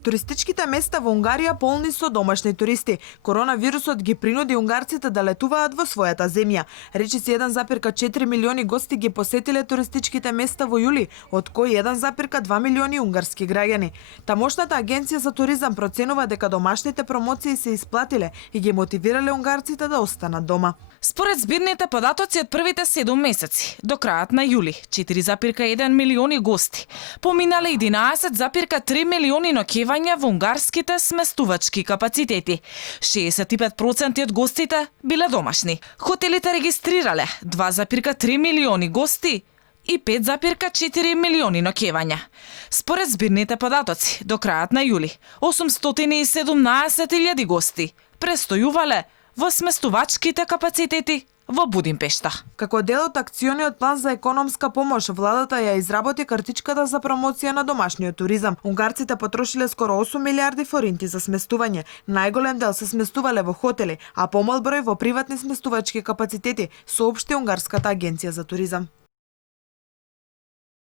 Туристичките места во Унгарија полни со домашни туристи. Коронавирусот ги принуди унгарците да летуваат во својата земја. Речиси 1,4 милиони гости ги посетиле туристичките места во јули, од кои 1,2 милиони унгарски граѓани. Тамошната агенција за туризам проценува дека домашните промоции се исплатиле и ги мотивирале унгарците да останат дома. Според збирните податоци од првите 7 месеци, до крајот на јули, 4,1 милиони гости, поминале 11,3 милиони ноќевања во унгарските сместувачки капацитети. 65% од гостите биле домашни. Хотелите регистрирале 2,3 милиони гости и 5,4 милиони ноќевања. Според збирните податоци, до крајот на јули, 817.000 гости престојувале во сместувачките капацитети во Будимпешта. Како дел од акциониот план за економска помош, владата ја изработи картичката за промоција на домашниот туризам. Унгарците потрошиле скоро 8 милиарди форинти за сместување. Најголем дел се сместувале во хотели, а помал број во приватни сместувачки капацитети, соопшти унгарската агенција за туризам.